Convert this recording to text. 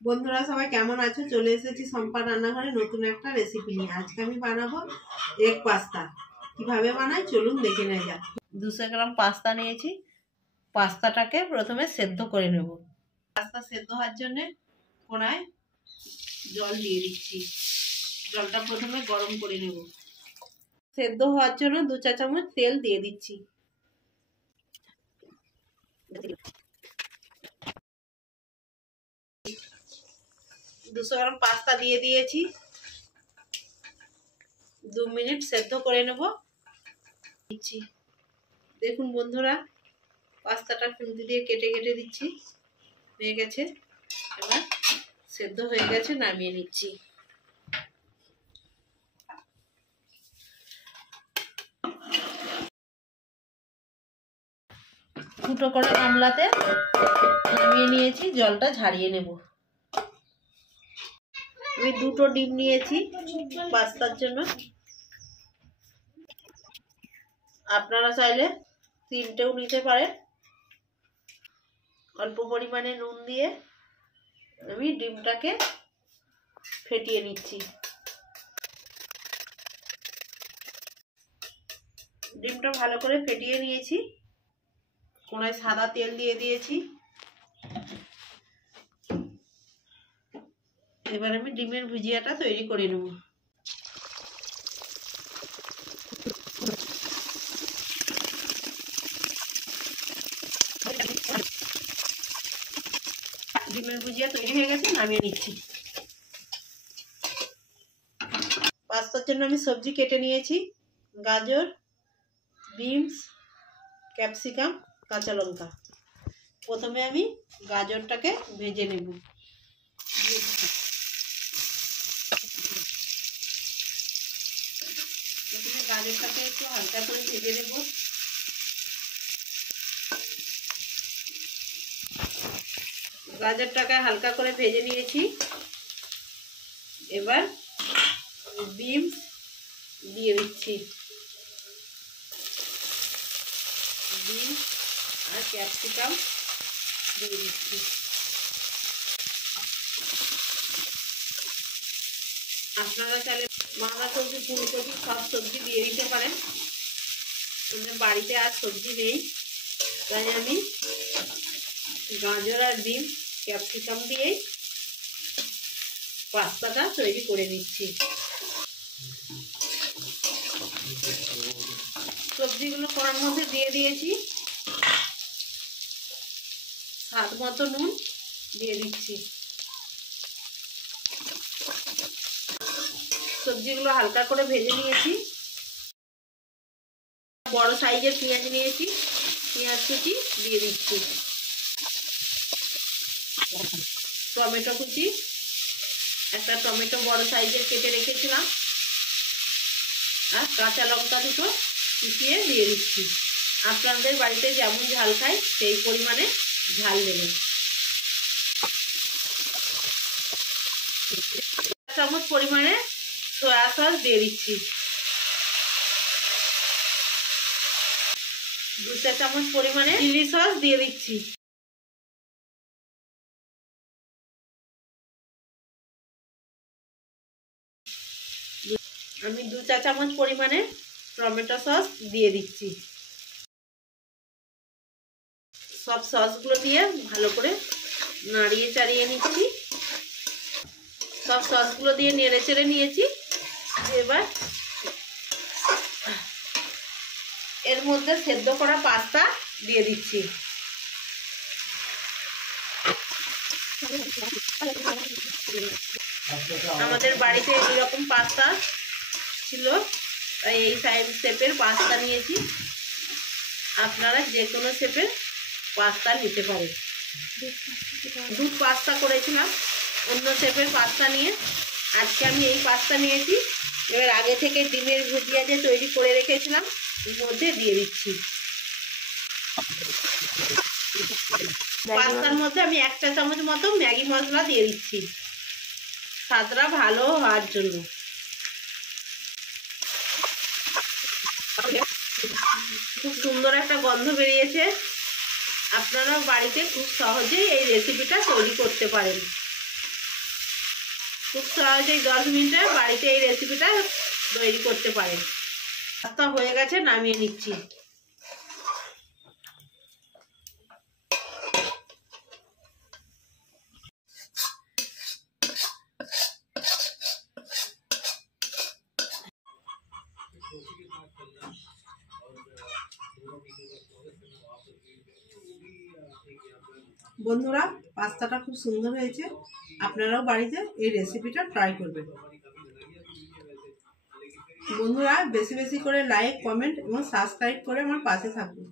বন্ধুরা সবাই কেমন আছো? চলে এসেছি সম্পা রান্নাঘরে নতুন একটা রেসিপি নিয়ে। আজকে আমি বানাবো এগ পাস্তা। কিভাবে বানাই চলুন দেখে নেওয়া যাক। 200 গ্রাম পাস্তা নিয়েছি। পাস্তাটাকে প্রথমে সেদ্ধ করে নেব। পাস্তা সেদ্ধ হওয়ার জন্য কড়ায় জল দিয়ে দিচ্ছি। জলটা প্রথমে গরম করে নেব। সেদ্ধ হওয়ার জন্য 2 চা চামচ তেল দিয়ে দিচ্ছি। 200 গ্রাম পাস্তা দিয়ে দিয়েছি। 2 মিনিট সেদ্ধ করে নেব। দেখুন বন্ধুরা, পাস্তাটা খুন্তি দিয়ে কেটে কেটে দিচ্ছি। হয়ে গেছে, এবার সেদ্ধ হয়ে গেছে, নামিয়ে নিচ্ছি। ফুটো করে গামলাতে নামিয়ে নিয়েছি, জলটা ঝারিয়ে নেব। আমি 2টো ডিম নিয়েছি পাস্তার জন্য। আপনারা চাইলে 3টেও নিতে পারেন। অল্প পরিমাণে নুন দিয়ে আমি ডিমটাকে ফেটিয়ে নিচ্ছি। ডিমটা ভালো করে ফেটিয়ে নিয়েছি। কড়ায় সাদা তেল দিয়ে দিয়েছি। এবার আমি ডিমের ভুজিয়াটা তৈরি করে নেব। ডিমের ভুজিয়া তৈরি হয়ে গেছে, নামিয়ে নিচ্ছি। পাস্তার জন্য আমি সবজি কেটে নিয়েছি। গাজর, বিনস, ক্যাপসিকাম, কাঁচা লঙ্কা। প্রথমে আমি গাজরটাকে ভেজে নেব। প্রথমে গাজরটাকে একটু হালকা করে ভেজে নেব। গাজরটাকে হালকা করে ভেজে নিয়েছি। এবার বিনস দিয়ে দিচ্ছি। বিনস আর ক্যাপসিকাম দিয়ে দিচ্ছি। আপনারা চাইলে বাংলা সবজি, ফুলকপি, সব সবজি দিয়ে দিতে পারেন। আমাদের বাড়িতে আর সবজি নেই, তাই আমি গাজর আর বিনস ক্যাপসিকাম দিয়ে পাস্তাটা তৈরি করে নিচ্ছি। সবজিগুলো কড়ার মধ্যে দিয়ে দিয়েছি। স্বাদ মতো নুন দিয়ে দিচ্ছি। সবজিগুলো হালকা করে ভেজে নিয়েছি। বড় সাইজের পেঁয়াজ নিয়েছি, পেঁয়াজ কুচি দিয়ে দিচ্ছি। টমেটো কুচি, একটা টমেটো বড় সাইজের কেটে রেখেছিলাম, আর কাঁচা লঙ্কা দুটো কুচিয়ে দিয়ে দিচ্ছি। আপনাদের বাড়িতে যেমন ঝাল খায় সেই পরিমাণে ঝাল দেবেন। 1 চামচ পরিমাণে সয়া সস দিয়ে দিচ্ছি। 2 চা চামচ পরিমাণে চিলি সস দিয়ে দিচ্ছি। আমি 2 চা চামচ পরিমাণে টমেটো সস দিয়ে দিচ্ছি। সব সসগুলো দিয়ে ভালো করে নাড়িয়ে চাড়িয়ে নিচ্ছি। সব সসগুলো দিয়ে নেড়ে চেড়ে নিয়েছি। এবার এর মধ্যে সেদ্ধ করা পাস্তা দিয়ে দিচ্ছি। আমাদের বাড়িতে এইরকম পাস্তা ছিল, তাই এই শেপের পাস্তা নিয়েছি। আপনারা যে কোনো শেপের পাস্তা নিতে পারেন। দুধ পাস্তা করেছিলাম অন্য শেপের পাস্তা নিয়ে, আজকে আমি এই পাস্তা নিয়েছি। এবার আগে থেকে ডিমের ভুজিয়া যে তৈরি করে রেখেছিলাম এর মধ্যে দিয়ে দিচ্ছি। পাস্তার মধ্যে আমি 1 চা চামচ মতো ম্যাগি মশলা দিয়ে দিচ্ছি, স্বাদটা ভালো হওয়ার জন্য। খুব সুন্দর একটা গন্ধ বেরিয়েছে। আপনারা বাড়িতে খুব সহজেই এই রেসিপিটা তৈরি করতে পারেন। খুব সহজেই 10 মিনিটে বাড়িতে এই রেসিপিটা তৈরি করতে পারেন। পাস্তা হয়ে গেছে, নামিয়ে নিচ্ছি। বন্ধুরা, পাস্তাটা খুব সুন্দর হয়েছে। আপনারাও বাড়িতে এই রেসিপিটা ট্রাই করবেন। বন্ধুরা, বেশি বেশি করে লাইক, কমেন্ট এবং সাবস্ক্রাইব করে আমার পাশে থাকুন।